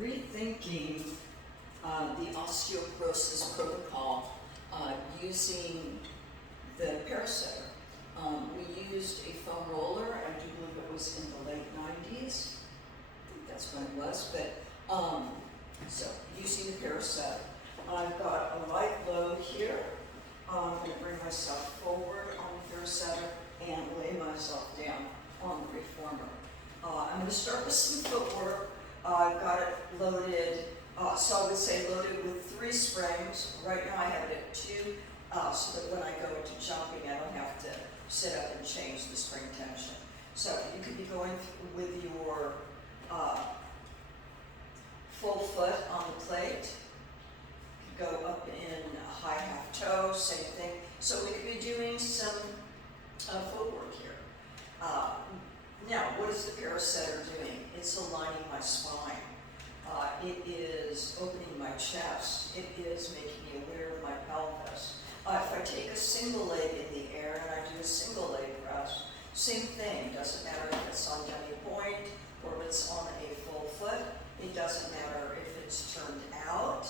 rethinking the osteoporosis protocol using the Parasetter. We used a foam roller. I do believe it was in the late 90s. I think that's when it was. But so using the Parasetter, I've got a light load here. I'm going to bring myself forward on the Parasetter and lay myself down on the reformer. I'm going to start with some footwork. I've got it loaded, so I would say loaded with 3 springs. Right now I have it at 2, so that when I go into jumping, I don't have to sit up and change the spring tension. So you could be going with your full foot on the plate. You could go up in a high half toe, same thing. So we could be doing some footwork here. Now, what is the Parasetter doing? It's aligning my spine. It is opening my chest. It is making me aware of my pelvis. If I take a single leg in the air and I do a single leg press, same thing. Doesn't matter if it's on dummy point or if it's on a full foot. It doesn't matter if it's turned out.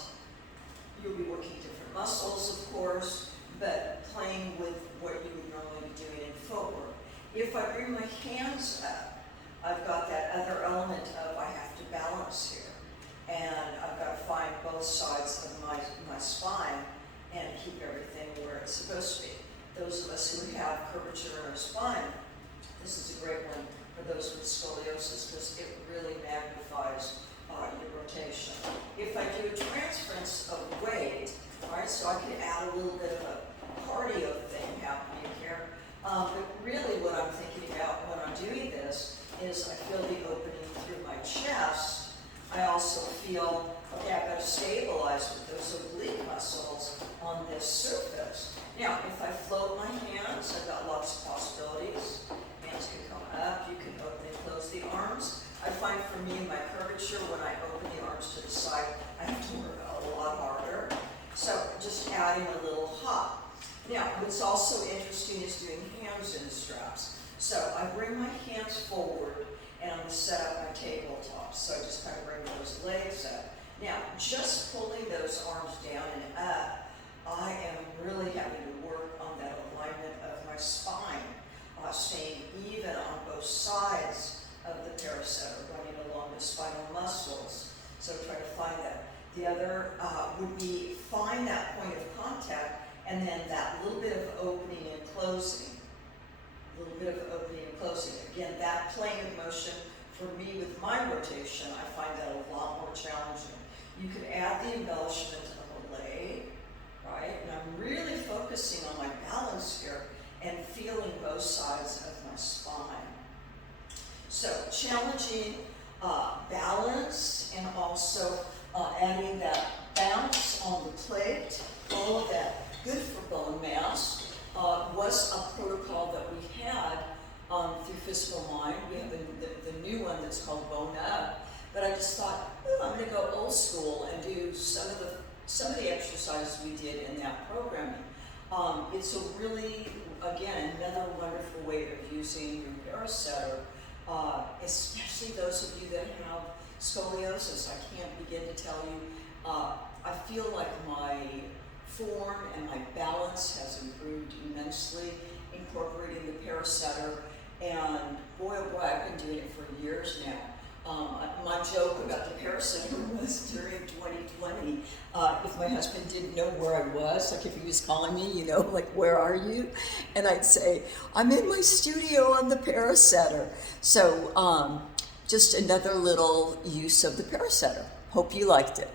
You'll be working different muscles, of course, but playing with what you would normally be doing in footwork. If I bring my hands up, I've got that other element of I have to balance here. And I've got to find both sides of my spine and keep everything where it's supposed to be. Those of us who have curvature in our spine, this is a great one for those with scoliosis because it really magnifies your rotation. If I do a transference of weight, all right, so I could add a little bit of a cardio thing happening here. But really what I'm thinking about when I'm doing this is I feel the opening through my chest. I also feel, okay, I've got to stabilize with those oblique muscles on this surface. Now, if I float my hands, I've got lots of possibilities. Hands can come up, you can open and close the arms. I find for me in my curvature, when I open the arms to the side, I have to work a lot harder. So just adding a little hop. Now, what's also interesting is doing hands in straps. So I bring my hands forward and I'm going to set up my tabletop. So I just kind of bring those legs up. Now, just pulling those arms down and up, I am really having to work on that alignment of my spine, staying even on both sides of the Parasetter, running along the spinal muscles. So try to find that. The other would be find that point of contact and then that little bit of opening and closing. A little bit of opening and closing. Again, that plane of motion, for me with my rotation, I find that a lot more challenging. You could add the embellishment of a leg, right? And I'm really focusing on my balance here and feeling both sides of my spine. So challenging balance and also adding that bounce on the plate, all of that good for bone mass. Was a protocol that we had through Physical Mind. We have the new one that's called Bone Up. But I just thought, I'm going to go old school and do some of the exercises we did in that programming. It's a really, again, another wonderful way of using your Parasetter, especially those of you that have scoliosis. I can't begin to tell you. I feel like my form and my balance has improved immensely, incorporating the Parasetter, and boy oh boy, I've been doing it for years now. My joke about the Parasetter was during 2020, if my husband didn't know where I was, like if he was calling me, like, where are you? And I'd say, I'm in my studio on the Parasetter. So just another little use of the Parasetter. Hope you liked it.